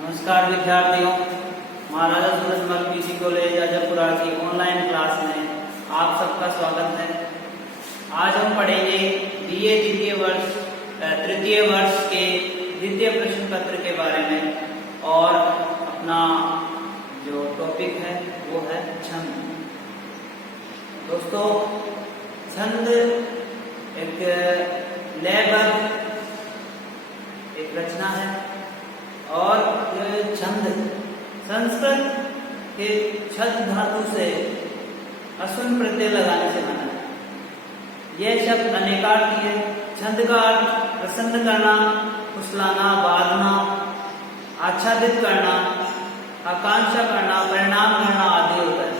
नमस्कार विद्यार्थियों, महाराजा Surajmal PC college अजयपुरा की ऑनलाइन क्लास में आप सबका स्वागत है। आज हम पढ़ेंगे बीए तृतीय वर्ष के द्वितीय प्रश्न पत्र के बारे में और अपना जो टॉपिक है वो है छंद। दोस्तों, छंद एक लयबद्ध एक रचना है और छंद संस्कृत के छद धातु से असुन प्रत्यय लगाने से बना है। यह शब्द अनेकार्थी है। छंद का अर्थ प्रसन्न करना, फुसलाना, बांधना, आच्छादित करना, आकांक्षा करना, परिणाम करना आदि होता है।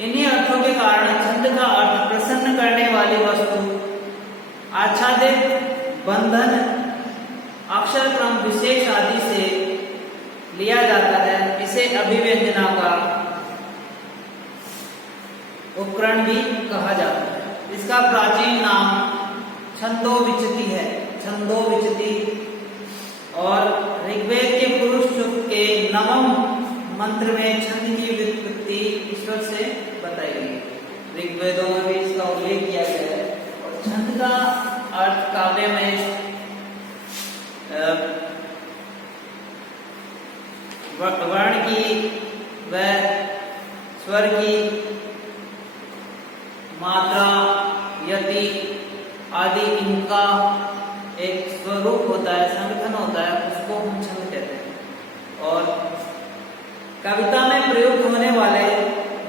इन्हीं अर्थों के कारण छंद का अर्थ प्रसन्न करने वाली वस्तु, आच्छादित, बंधन, अक्षर क्रम विशेष आदि से लिया जाता है। इसे अभिव्यंजना का उपकरण भी कहा जाता है। इसका प्राचीन नाम छंदोविचति है। छंदोविचति और ऋग्वेद के पुरुष सूक्त के 9वें मंत्र में छंद की व्युत्पत्ति ईश्वर से बताई गई। ऋग्वेदों में भी इसका उल्लेख किया गया है। और छंद का अर्थ काव्य में वर्ण की व स्वर की मात्रा, यति आदि इनका एक स्वरूप होता है, संगठन होता है, उसको हम छंद कहते हैं। और कविता में प्रयुक्त होने वाले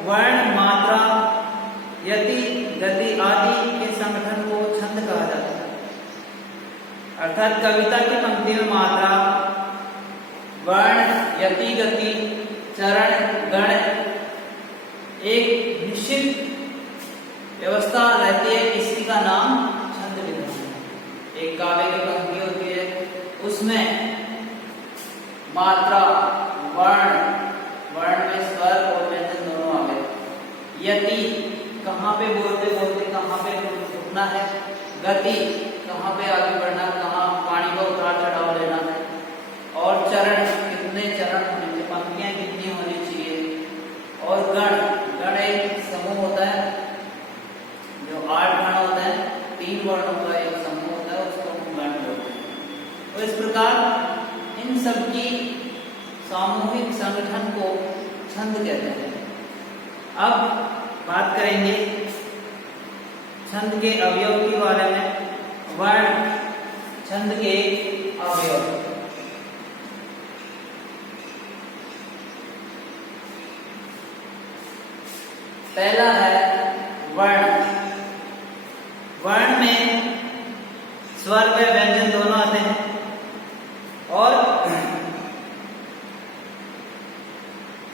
वर्ण, मात्रा, यति, गति आदि के संगठन को छंद कहा जाता है। अर्थात कविता की पंक्ति में मात्रा, वर्ण, यति, गति, चरण, गण एक निश्चित व्यवस्था रहती है। इसी का नाम छंद विधान है। एक काव्य की पंक्ति होती है, उसमें मात्रा, वर्ण में स्वर और व्यंजन दोनों आ गए। यति कहाँ पे बोलते बोलते कहाँ पे रुकना है, गति कहाँ पे आगे बढ़ना, कहाँ पानी का उतार चढ़ाव लेना है, और चरण कितने चरण होने चाहिए, पंक्तियां कितनी होनी चाहिए, और गण एक समूह होता है जो 8 गण होता है, 3 वर्णों का एक समूह होता है, उसको हम गण बोलते हैं। तो इस प्रकार इन सब की सामूहिक संगठन को छंद कहते हैं। अब बात करेंगे छंद के अवयव के बारे में। वर्ण छंद के अवयव। पहला है वर्ण। वर्ण में स्वर व व्यंजन दोनों आते हैं और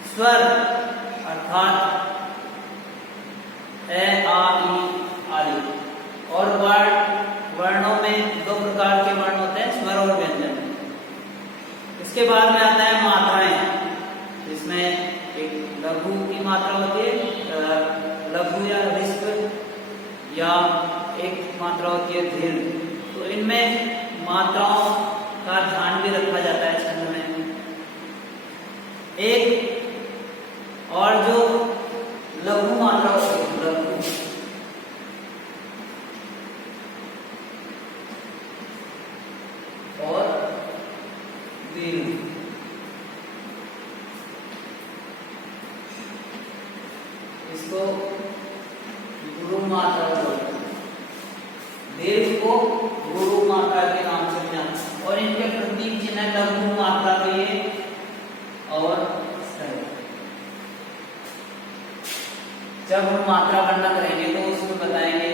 स्वर अर्थात ए, आ, ई आदि, और वर्णों में 2 प्रकार के वर्ण होते हैं, स्वर और व्यंजन। इसके बाद में आता है मात्राएं, जिसमें एक लघु की मात्रा होती है, लघु या ह्रस्व, या एक मात्रा होती है दीर्घ। तो इनमें मात्राओं का ध्यान भी रखा जाता है छंद में। एक और जो लघु मात्रा होती है, लघु, और दीर्घ। इसको गुरु मात्रा बोलते हैं। दीर्घ को गुरु मात्रा के नाम से जाना, और इनके प्रतीक चिन्ह लघु मात्रा के ये और स्थल। जब हम मात्रा गणना करेंगे तो उसमें बताएंगे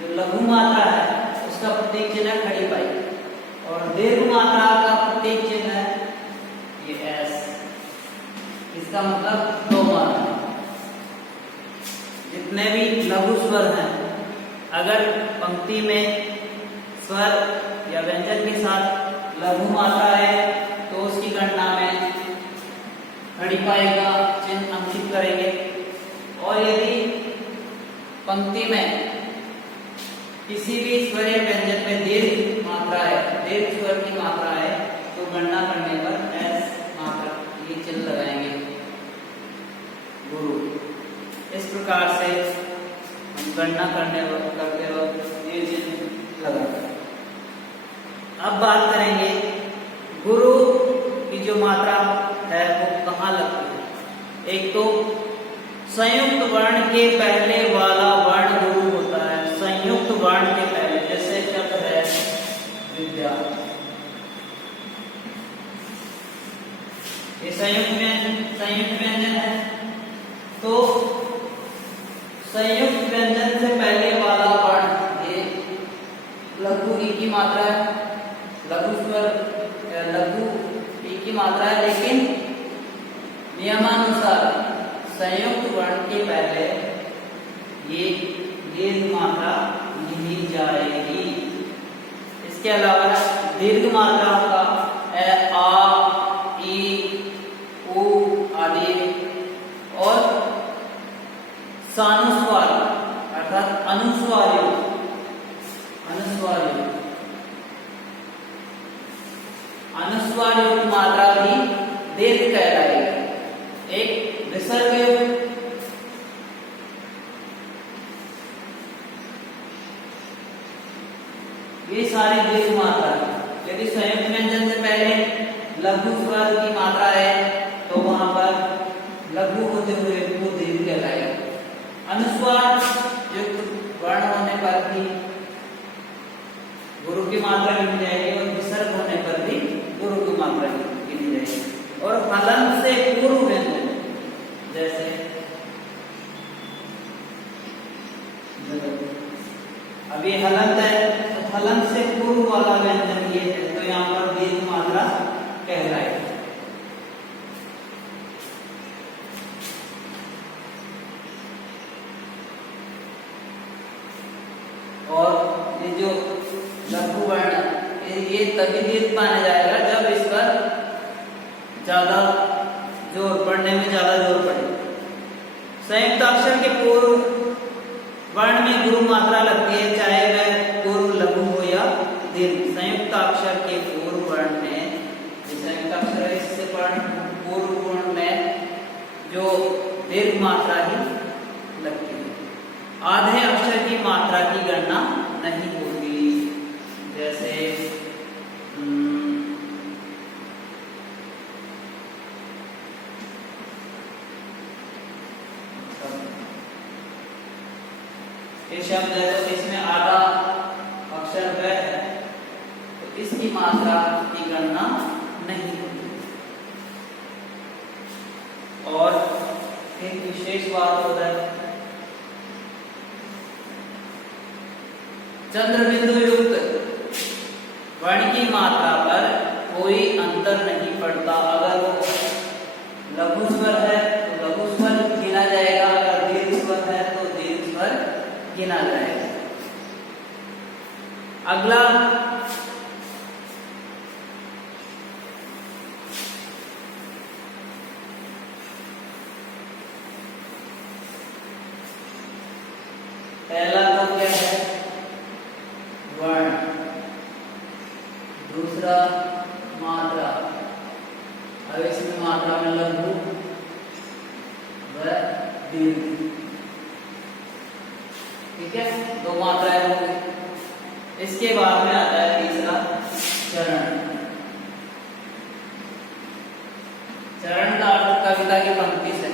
जो लघु मात्रा है उसका प्रतीक चिन्ह खड़ी पाई, और दीर्घ मात्रा का प्रतीक चिन्ह है ये एस। इसका मतलब 2 मात्रा। जितने भी लघु स्वर हैं, अगर पंक्ति में स्वर या व्यंजन के साथ लघु मात्रा है तो उसकी गणना में खड़ी पाई का चिन्ह अंकित करेंगे। और यदि पंक्ति में किसी भी स्वर या व्यंजन में दीर्घ मात्रा है, दीर्घ स्वर की मात्रा है, तो गणना करने पर एस करते वक्त ये चिन्ह लगा। अब बात करेंगे गुरु की जो मात्रा है वो कहाँ लगती है। एक तो संयुक्त वर्ण के पहले वाला वर्ण गुरु होता है। संयुक्त वर्ण के पहले, जैसे शब्द है विद्या, ये संयुक्त व्यंजन है। तो संयुक्त व्यंजन से पहले वाला वर्ण ये लघु ई की मात्रा है, लघु स्वर लघु ई की मात्रा है, लेकिन नियमानुसार संयुक्त वर्ण के पहले ये दीर्घ मात्रा ली जाएगी। इसके अलावा दीर्घ मात्रा का आ, ई, उ आदि और सानुस्वार अर्थात अनुस्वार युक्त मात्रा भी दीर्घ कहलाएगी। एक विसर्ग युक्त, ये सारी दीर्घ मात्रा। यदि संयुक्त व्यंजन से पहले लघु स्वर की मात्रा है तो वहां पर लघु होते हुए वो दीर्घ कहलाएगा। अनुस्वार युक्त वर्ण होने पर भी गुरु की मात्रा गिनी जाएगी और विसर्ग होने पर भी गुरु की मात्रा गिनी जाएगी। और हलन से पूर्व व्यंजन, जैसे अब ये हलंत है तो हलंत से पूर्व वाला व्यंजन ये है, तो यहाँ पर दीर्घ मात्रा कहलाएगी। और ये जो लघु वर्ण ये तभी दीर्घ माना जाएगा जब इस पर ज्यादा जोर पड़ने में ज्यादा जोर पड़े। संयुक्त अक्षर के पूर्व वर्ण में गुरु मात्रा लगती है, चाहे वह पूर्व लघु हो या दीर्घ। संयुक्त अक्षर के पूर्व वर्ण में, संयुक्त अक्षर है इससे पूर्व वर्ण में जो दीर्घ मात्रा ही लगती है। आधे अक्षर की मात्रा की गणना नहीं होती, जैसे ये शब्द है तो इसमें आधा अक्षर वह है तो इसकी मात्रा की गणना नहीं होती। और एक विशेष बात होता है, चंद्र बिंदु युक्त वर्ण की मात्रा पर कोई अंतर नहीं पड़ता। अगर वो लघु स्वर है तो लघु स्वर गिना जाएगा, अगर दीर्घ स्वर है तो दीर्घ स्वर गिना जाएगा। अगला पहला तो क्या है वर्ण, दूसरा मात्रा। अब इसमें मात्रा में लघु व दीर्घ, ठीक है, दो मात्राएं होंगी। इसके बाद में आता है तीसरा चरण। चरण का अर्थ कविता की पंक्ति से,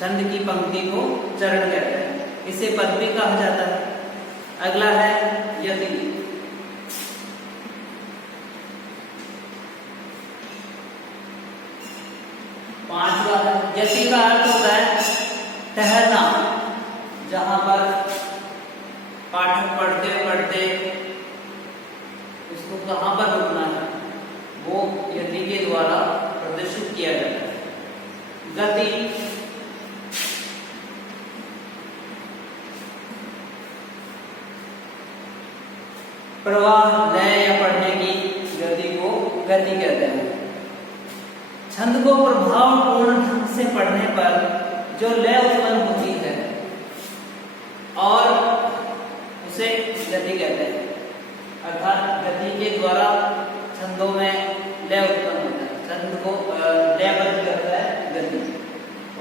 छंद की पंक्ति को चरण कहते हैं, इसे पद भी कहा जाता है। अगला है यति। पांचवा यति का अर्थ होता है ठहरना, जहां पर पाठक पढ़ते पढ़ते उसको कहां पर रुकना है वो यति के द्वारा प्रदर्शित किया जाता है। गति प्रवाह, लय या पढ़ने की गति को गति कहते हैं। छंद को प्रभावपूर्ण ढंग से पढ़ने पर जो लय उत्पन्न होती है और उसे गति कहते हैं, अर्थात गति के द्वारा छंदों में लय उत्पन्न होता है, छंद को लयबद्ध करता है गति,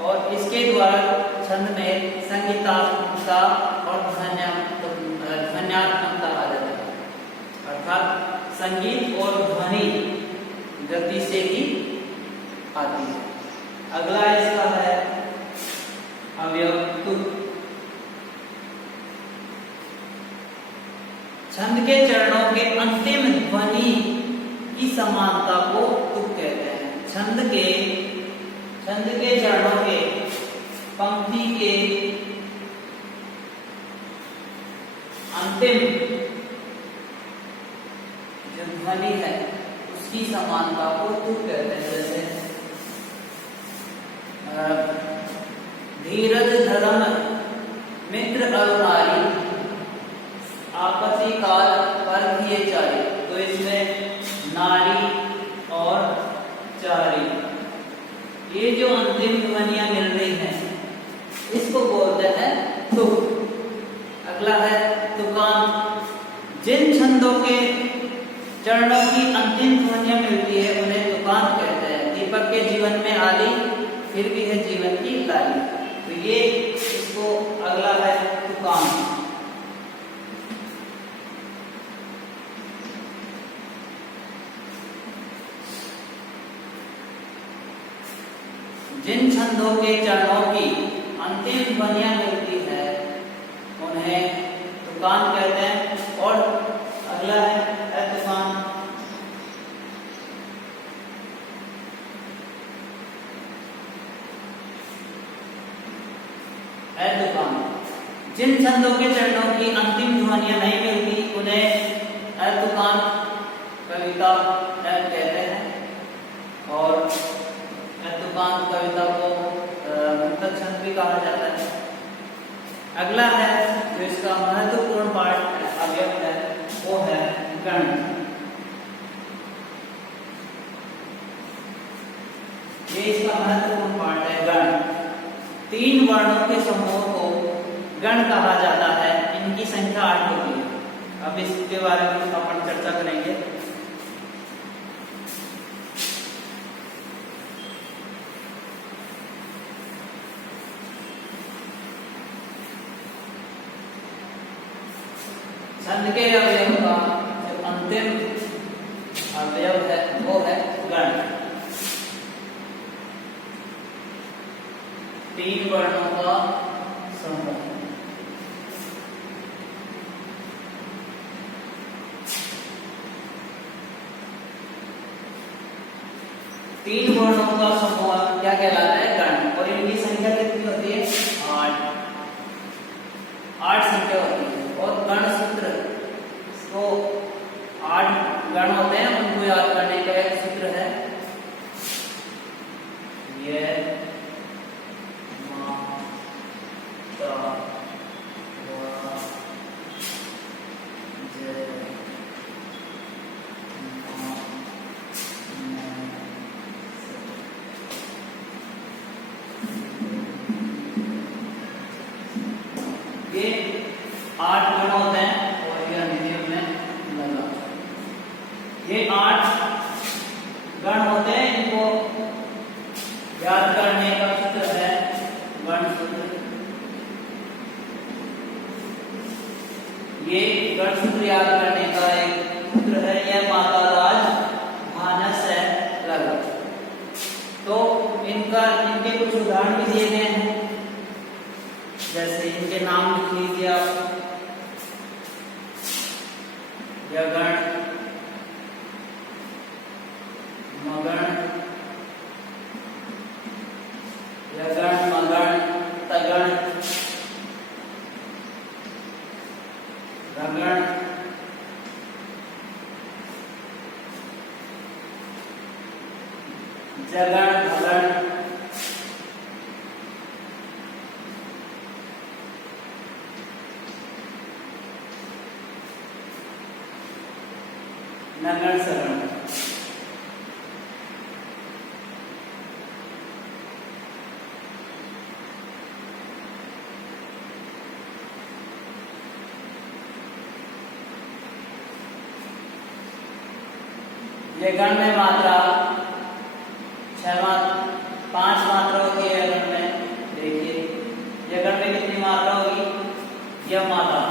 और इसके द्वारा छंद में संगीतात्मकता और ध्वन्यात्मकता संगीत और ध्वनि गति से ही आती है। अगला इसका है अवयव तुक। छंद के चरणों के अंतिम ध्वनि की समानता को तुक कहते हैं। छंद के चरणों के पंक्ति के अंतिम जो ध्वनि है उसकी समानता को तुक कहते हैं। जैसे धीरज धर्म मित्र अरुणारी आपसी काल पर किए चारी। तो इसमें नारी और चारी ये जो अंतिम ध्वनियां मिल रही हैं इसको बोलते हैं तुक। अगला है तुकांत। जिन छंदों के चरणों की अंतिम ध्वनियां मिलती है उन्हें तुकांत कहते हैं। दीपक के जीवन में आली फिर भी है जीवन की लाली। तो ये इसको अगला है तुकांत। जिन छंदों के चरणों की अंतिम ध्वनियां मिलती है उन्हें तुकांत कहते हैं। और अगला है तुकांत। जिन छंदों के चरणों की अंतिम ध्वनियां नहीं मिलती उन्हें तुकांत कविता कहते हैं। और तुकांत कविता को मुक्तक छंद भी कहा जाता है। अगला है जो इसका महत्वपूर्ण पार्ट अवयव है वो है गण। ये इसका महत्वपूर्ण पार्ट है गण। 3 वर्णों के समूह को गण कहा जाता है। इनकी संख्या 8 होती है। अब इसके बारे में अपन चर्चा करेंगे। छंद के अवयव का जो अंतिम अवयव है वो है गण। 3 वर्णों का समूह। तीन वर्णों का समूह क्या कहलाता है? गण। और इनकी संख्या कितनी होती है? 8। 8 संख्या होती है। और गण सूत्र तो 8 गण होते हैं, उनको याद करने का एक सूत्र है ये ये 8 गण होते हैं और ये अधिनियम में लगा। ये 8 गण होते हैं, इनको याद करने का सूत्र है गण सूत्र। ये गण सूत्र याद करने का एक सूत्र है, यह माता राज मानस है लगा। तो इनके कुछ उदाहरण भी दिए गए हैं, जैसे इनके नाम लिख लीजिए आप। यगण, मगण, यगण, मगण, तगण, रगण, जगण, भगण, नगण, सगण। ये गण में मात्रा 5 मात्रा होती है। गण में देखिए ये गण में कितनी मात्रा होगी? यह मात्रा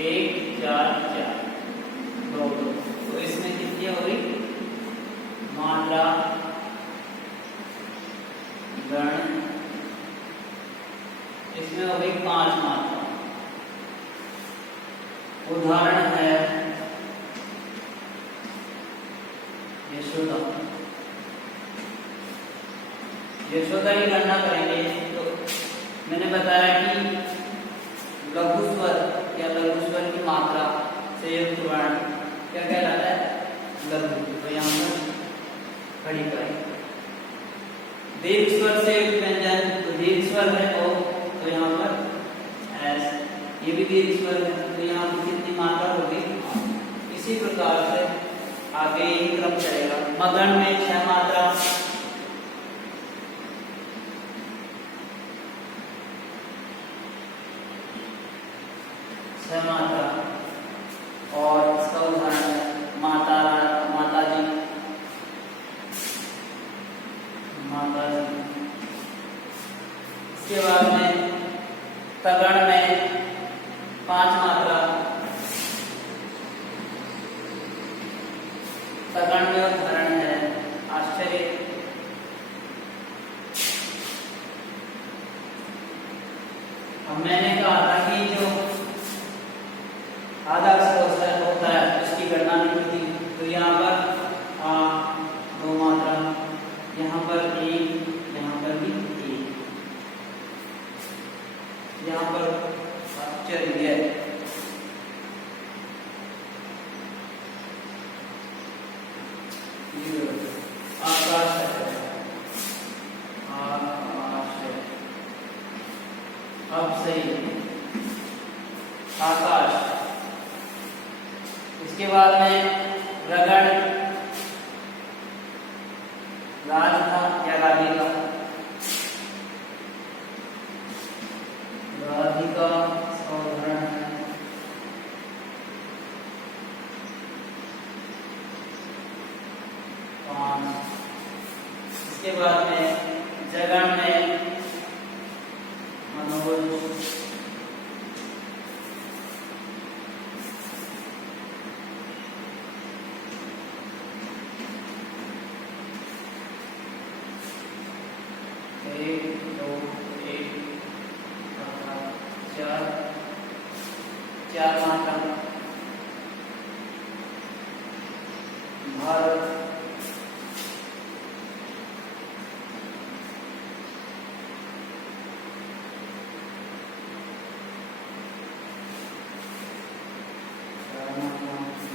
1 4 4 2 2। तो इस मात्रा गण, इसमें हो गई 5 मात्रा। उदाहरण है यशोदा। यशोदा की गणना करेंगे तो मैंने बताया कि लघु स्वर या लघु स्वर की मात्रा से युक्त वर्ण क्या कहलाता है? लघु। तो यहाँ पर खड़ी करें। दीर्घ स्वर से युक्त व्यंजन, तो दीर्घ स्वर है ओ, तो यहाँ पर एस। ये भी दीर्घ स्वर है, तो यहाँ पर कितनी मात्रा होगी? इसी प्रकार से आगे यही क्रम चलेगा। मगन में 6 मात्रा, मात्रा। और इसका उदाहरण है माता, माता जी, माता जी। इसके बाद में तगड़ में 5 मात्रा, तगड़ में उदाहरण है आश्चर्य। अब मैंने कहा था कि जो आधा अक्षर होता है उसकी गणना नहीं होती, तो यहाँ पर 2 मात्रा, यहाँ पर 1, यहाँ पर भी 1, यहाँ पर आश्चर्य, आकाश है, आकाश है। अब सही आकाश। इसके बाद में रगड़, राधिका या राधिका, राधिका उदाहरण है इसके बाद में जगन में मनोज, चार मात्रा। भारत,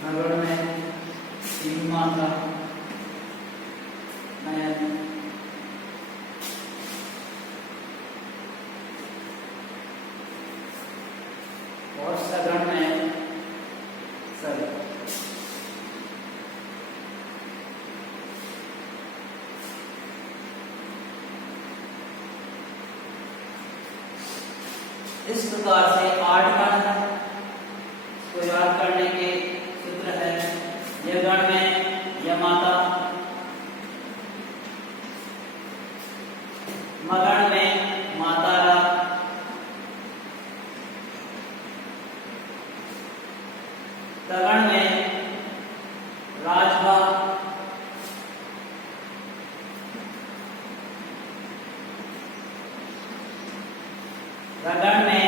नगर में 3 मात्रा, नयन। और सगण में सर। इस प्रकार से 8 गण है। इसको याद करने के सूत्र है, यह गण में यमाता, मगण में मातारा, तगण में राजभा, रगड़ में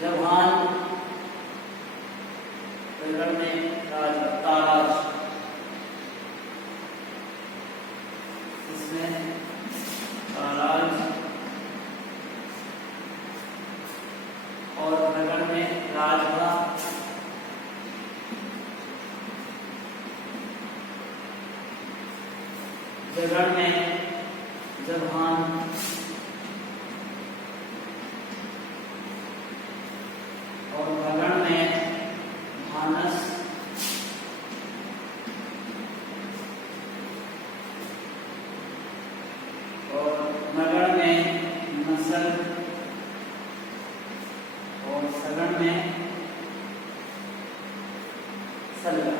जवान, रगड़ में ताराज। इसमें ताराज और रगड़ में राजभा, जगड़ में जवान और भगड़ में भानस, और नगड़ में नसल और सगड़ में सलगा।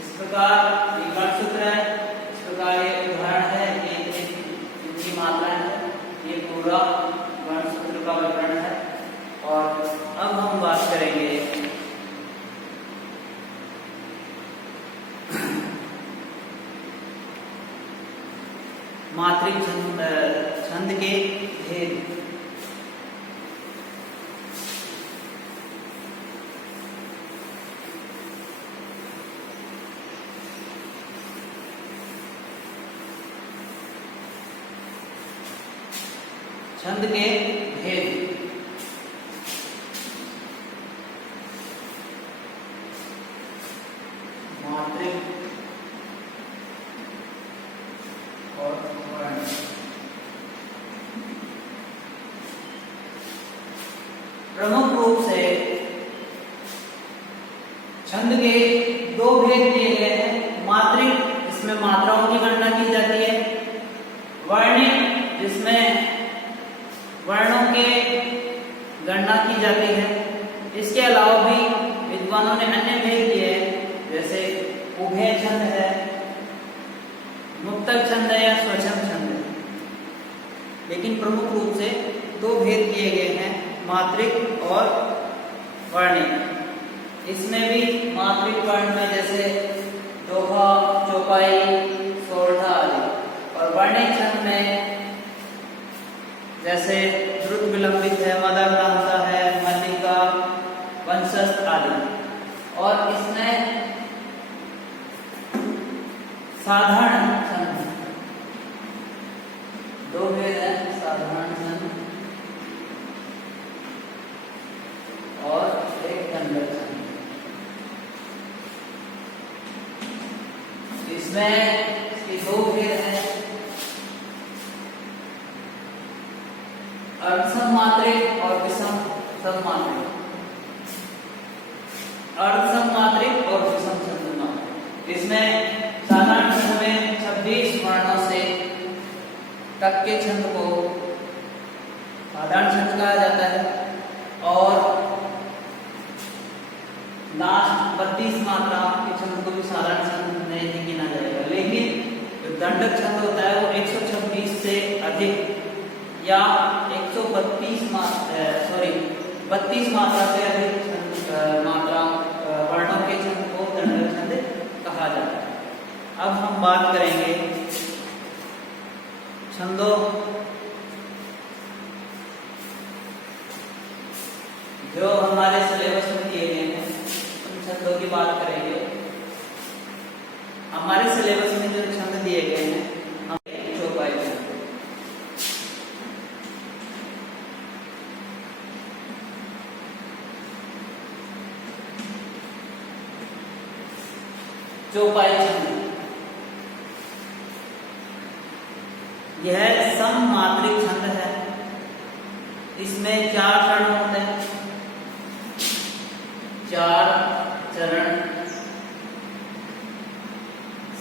इस प्रकार ये गण सूत्र है। इस प्रकार ये उदाहरण है, ये इनकी मात्रा है। ये पूरा गण सूत्र का विवरण है। और मात्रिक छंद के भेद। छंद के भेद। मात्रिक और वर्ण। प्रमुख रूप से छंद के दो भेद दिए गए हैं। मात्रिक, इसमें मात्राओं की गणना की जाती है। वर्णिक, जिसमें वर्णों के गणना की जाती है। इसके अलावा भी विद्वानों ने अन्य भेद दिए हैं, जैसे उभय छंद है, मुक्तक छंद है या स्वच्छंद छंद है। लेकिन प्रमुख रूप से दो भेद किए गए हैं, मात्रिक और वर्णिक। इसमें भी मात्रिक वर्ण में जैसे दोहा, चौपाई, सोरठा आदि, और वर्णिक छंद में जैसे द्रुत विलंबित है, मदाक्रांता है, मल्लिका, वंशस्थ आदि। और इसमें साधारण छंद, दो भेद है, साधारण छंद और एक दंडक छंद। इसमें इसके दो भेद है, अर्धसममात्रिक और विषम सममात्रिक। अर्धसममात्रिक और विषम सममात्रिक। इसमें साधारण छंद में 26 वर्णों से तक के छंद को साधारण छंद कहा जाता है, और लास्ट 32 मात्रा के छंद को भी साधारण छंद नहीं गिना जाएगा। लेकिन जो दंडक छंद होता है वो 126 से अधिक या 32 मात्रा से अधिक मात्रा वर्णों के छंद को दंडक छंद कहा जाता है। अब हम बात करेंगे छंदों, जो हमारे सिलेबस में दिए गए हैं उन छंदों की बात करेंगे। हमारे सिलेबस में जो छंद दिए गए हैं, हम चौपाई छंद, चौपाई छंद, यह सममात्रिक छंद है। इसमें 4 चरण होते हैं, 4 चरण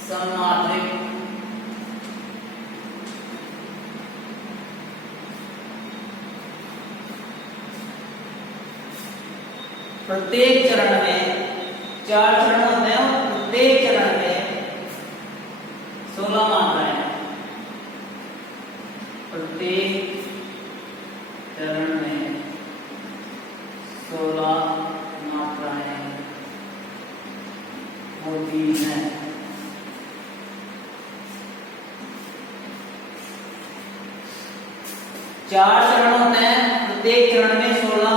सममात्रिक। प्रत्येक चरण में 4 चरण होते हैं और प्रत्येक चरण में 16 मात्राएं। प्रत्येक चरण में 16 मात्राएं होती हैं। चार चरण होते हैं, प्रत्येक चरण में 16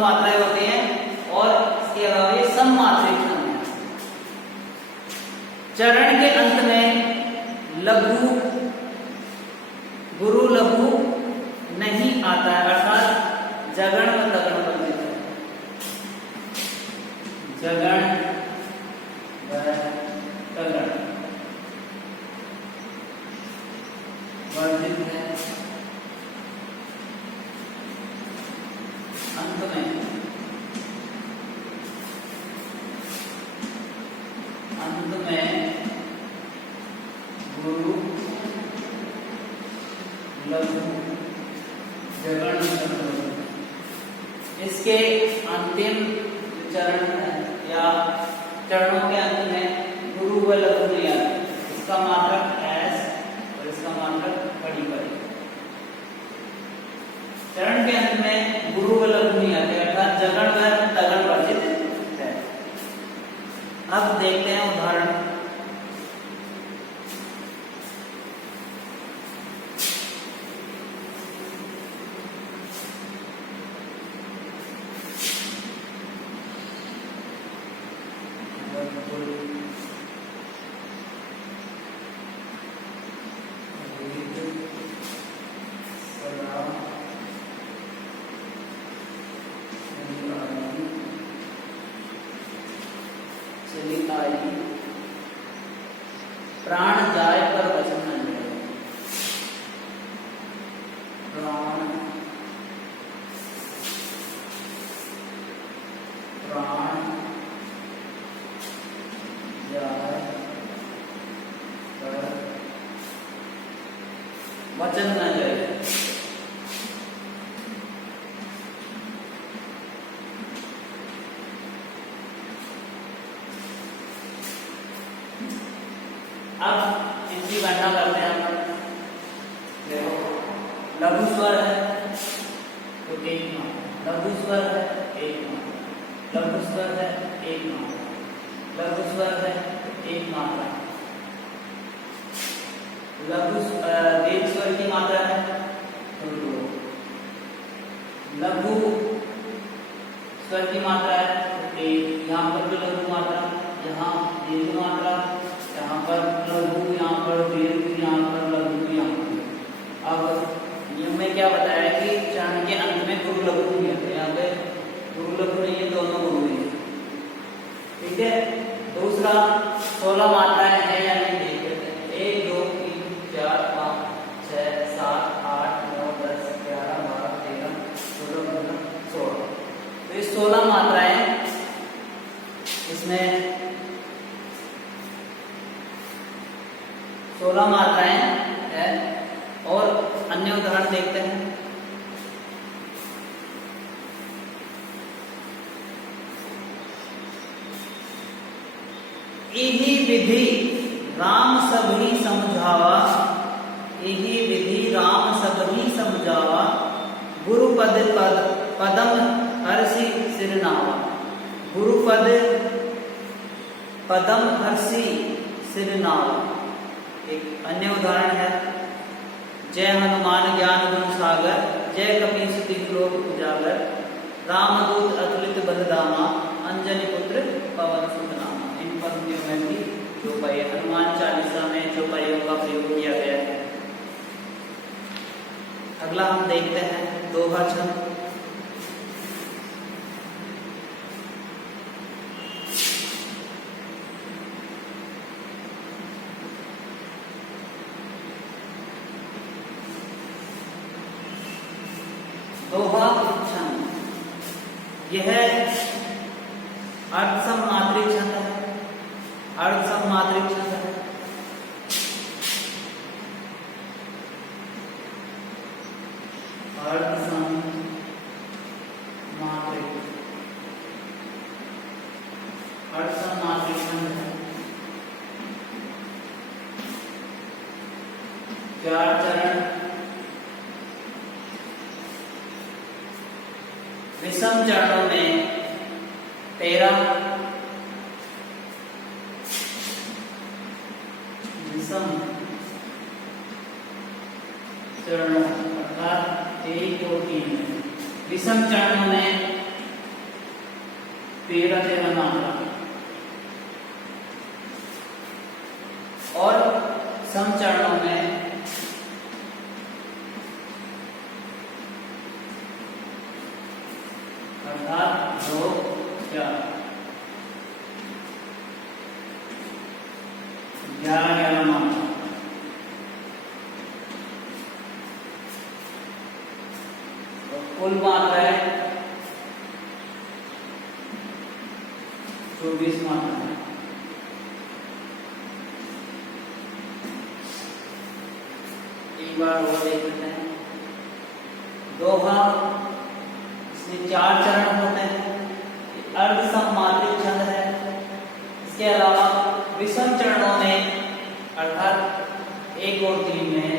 मात्राएं होती हैं, और इसके अलावा ये सममात्रिक छंद है। चरण के अंत में लघु, गुरु लघु नहीं आता है, अर्थात जगण व तगण वर्जित है। जगण व तगण वर्जित है। अंत में गुरु लघु जगण। इसके अंतिम चरण है या चरणों के अंत में गुरु व लघु नहीं आता, इसका मात्रक एस और इसका मात्रक बड़ी बड़ी। चरण के अंत में गुरु व लघु नहीं आते, अर्थात जगण व तगण वर्जित है। अब देखते हैं उदाहरण। प्राण जाए पर वचन न जाए। प्राण जाए पर वचन न जाए। अब इनकी गणना करते हैं हम। देखो लघु स्वर है तो एक मात्रा, लघु स्वर है एक मात्रा, लघु स्वर है एक मात्रा, लघु स्वर है एक मात्रा, लघु दीर्घ स्वर की मात्रा है तो दो, लघु स्वर की मात्रा है तो एक। यहाँ पर भी लघु मात्रा, यहाँ दीर्घ मात्रा, यहाँ पर लघु, यहाँ पर दीर्घ, यहाँ पर लघु, यहाँ पर। अब नियम में क्या बताया कि चरण के अंत में गुरु लघु है, तो यहाँ पे गुरु लघु नहीं है, दोनों गुरु है। ठीक है। दूसरा 16 मात्राएं हैं या नहीं देख लेते हैं। 1 2 3 4 5 6 7 8 9 10 11 12 13 14 15 16। तो ये 16 मात्राएं इसमें 16 मात्राएं हैं। और अन्य उदाहरण देखते हैं। इही विधि राम सबही समझावा, इही विधि राम सबही समझावा, गुरुपद पदम हर्षि सिरनावा। गुरुपद पदम हर्षि सिरनावा। एक अन्य उदाहरण है। जय हनुमान ज्ञान गुण सागर, जय कपीस तिहुँ लोक उजागर, रामदूत अतुलित बलधामा, अंजनी पुत्र पवन सुत नामा। इन पंक्तियों में भी चौपाई, हनुमान चालीसा में चौपाइयों का प्रयोग किया गया है। अगला हम देखते हैं दोहा छंद। दोहा छंद यह अर्ध सममात्रिक छंद है, अर्ध सममात्रिक छंद है। अर्ध सममात्रिक, अर्ध सममात्रिक छंद है। 4 चरण, विषम चरणों में 13, विषम चरणों अर्थात 1 2 3 विषम चरणों में 13 मात्रा और सम चरणों में अर्थात 2 4 11 मात्रा। कुल मात्रा है 24 मात्रा। एक बार और देख लेते हैं। दोहा, इसमें 4 चरण होते हैं, अर्ध सममात्रिक छंद है। इसके अलावा विषम चरणों में अर्थात 1 और 3 में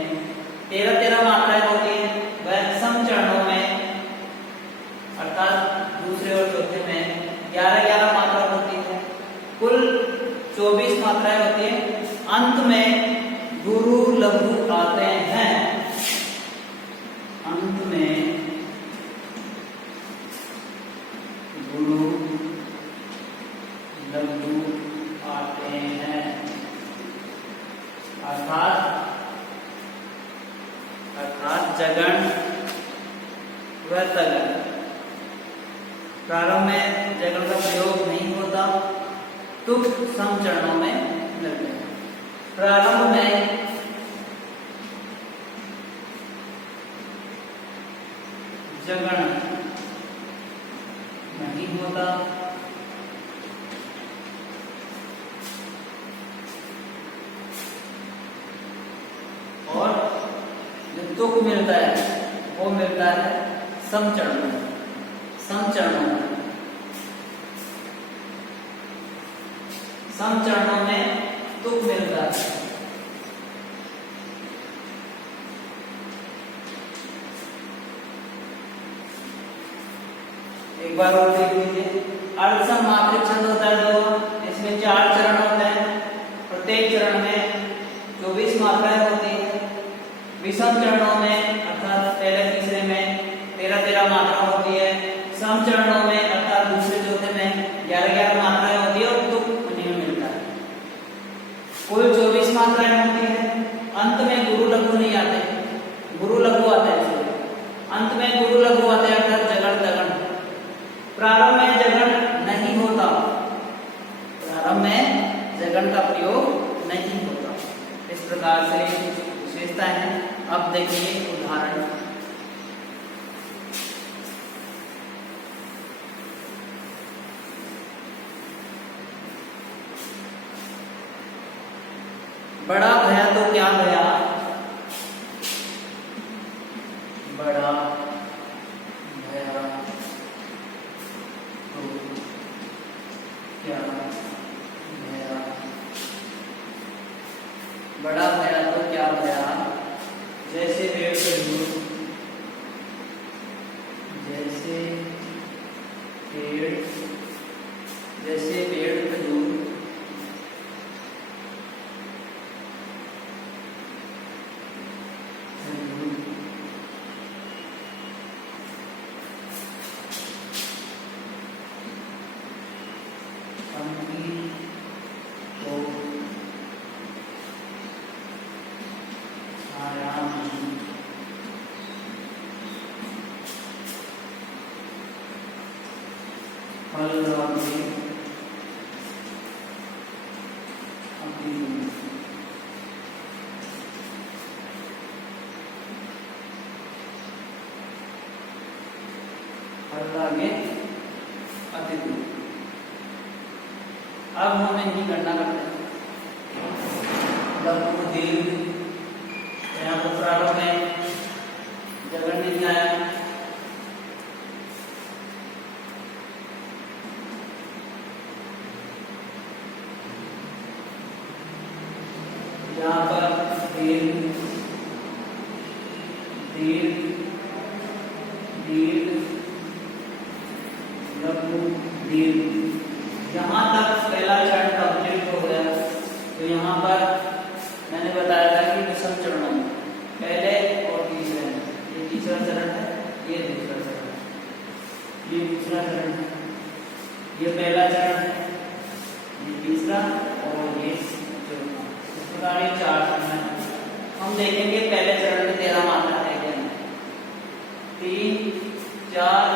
13 मात्राएं होती हैं। वह सम चरणों में अर्थात दूसरे और चौथे में 11 मात्रा होती है। कुल 24 मात्राएं होती हैं। अंत में गुरु लघु आते हैं। अंत में गुरु लघु प्रारंभ में जगण का प्रयोग नहीं होता, तुक सम चरणों में मिलते हैं। प्रारंभ में जगण नहीं होता, और जो तुक मिलता है वो मिलता है सम चरणों में। सम चरणों में तुक मिलता है। एक बार और देख लीजिए, अर्ध सममात्रिक छंद होता है दो, इसमें 4 चरण होते हैं, प्रत्येक चरण में 24 मात्राएं होती है। विषम चरणों में अर्थात पहले तीसरे में 13 मात्रा होती है। सम चरणों में अर्थात दूसरे चौथे में 11 मात्राएं होती है और तुक उन्हीं में मिलता है। कुल 24 मात्राएं होती है। अंत में गुरु लघु नहीं आते, गुरु लघु आते हैं, अंत में गुरु लघु आते हैं अर्थात जगण तगण। प्रारंभ में जगण नहीं होता, प्रारंभ में जगण का प्रयोग नहीं होता। इस प्रकार से विशेषताएं हैं। अब देखिए उदाहरण। बड़ा भया तो क्या भया, बड़ा भया तो क्या भया, बड़ा भया तो क्या भया, जैसे पेड़ खजूर, जैसे पेड़ खजूर, अतिथि। अब हम इनकी गणना करते हैं। लघु दीर्घ, यहाँ पर प्रारंभ में जगण नहीं आया, यहाँ पर दीर्घ दीर्घ दीर्घ लघु दीर्घ। यहाँ तक पहला चरण कंप्लीट हो गया। तो यहाँ पर मैंने बताया था कि विषम चरणों में पहले और तीसरे में, ये तीसरा चरण है, ये दूसरा चरण है, ये दूसरा चरण है, ये पहला चरण है, ये तीसरा और ये चौथा। इस प्रकार ये 4 चरण है। हम देखेंगे पहले चरण में 13 मात्रा है क्या नहीं। 3 4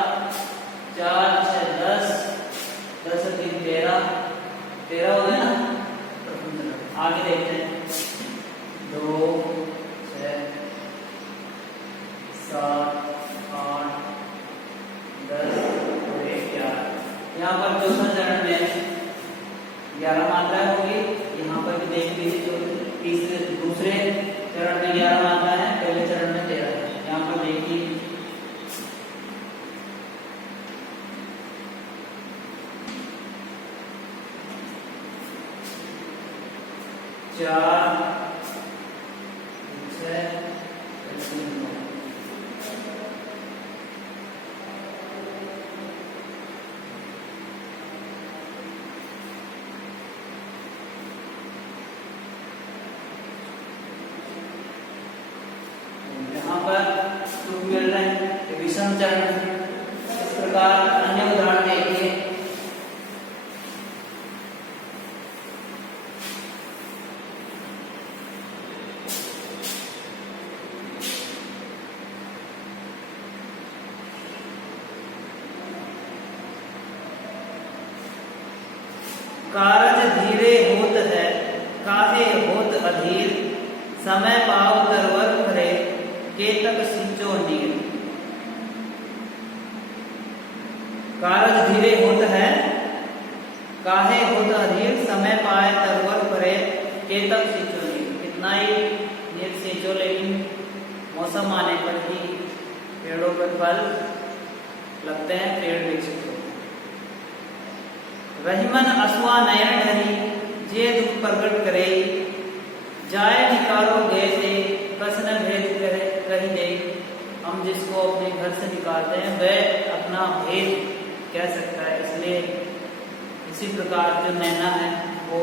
4 6 10 10 3 13 हो गया ना। आगे देखते हैं। 2 6 7 8 10 और 11। यहाँ पर चौथा चरण में 11 मात्राएं होगी। यहाँ पर भी देख लीजिए, दूसरे चरण में 11 मात्राएं हैं, पहले चरण में 13। यहाँ पर देखिए चार 6 यहाँ पर तुक मिल रहे हैं, विषम चरण। इस प्रकार अन्य उदाहरण देखिए। कारज धीरे होत है काहे होत अधीर, समय पाव तरवर भरे केतक सिंचो नीर। कारज धीरे होत है काहे होत अधीर, समय पाए तरवर भरे केतक सिंचो नीर। कितना ही नीर सिंचो लेकिन मौसम आने पर ही पेड़ों पर फल लगते हैं, पेड़ विकसित होते हैं। रहीमन असुआ नयन ढरी जे दुख प्रकट करे, जाए निकालो गए थे कसन भेद कही दे। हम जिसको अपने घर से निकालते हैं वह अपना भेद कह सकता है, इसलिए इसी प्रकार जो नैना है वो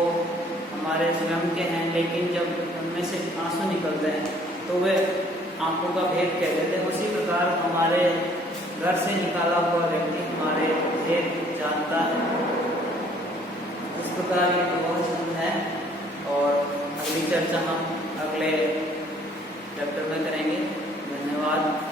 हमारे स्वयं के हैं, लेकिन जब उनमें से आंसू निकलते हैं तो वे आंखों का भेद कह देते हैं। उसी प्रकार हमारे घर से निकाला हुआ व्यक्ति हमारे भेद जानता है। इस प्रकार ये बहुत सुंदर है और अगली चर्चा हम अगले चैप्टर में करेंगे। धन्यवाद।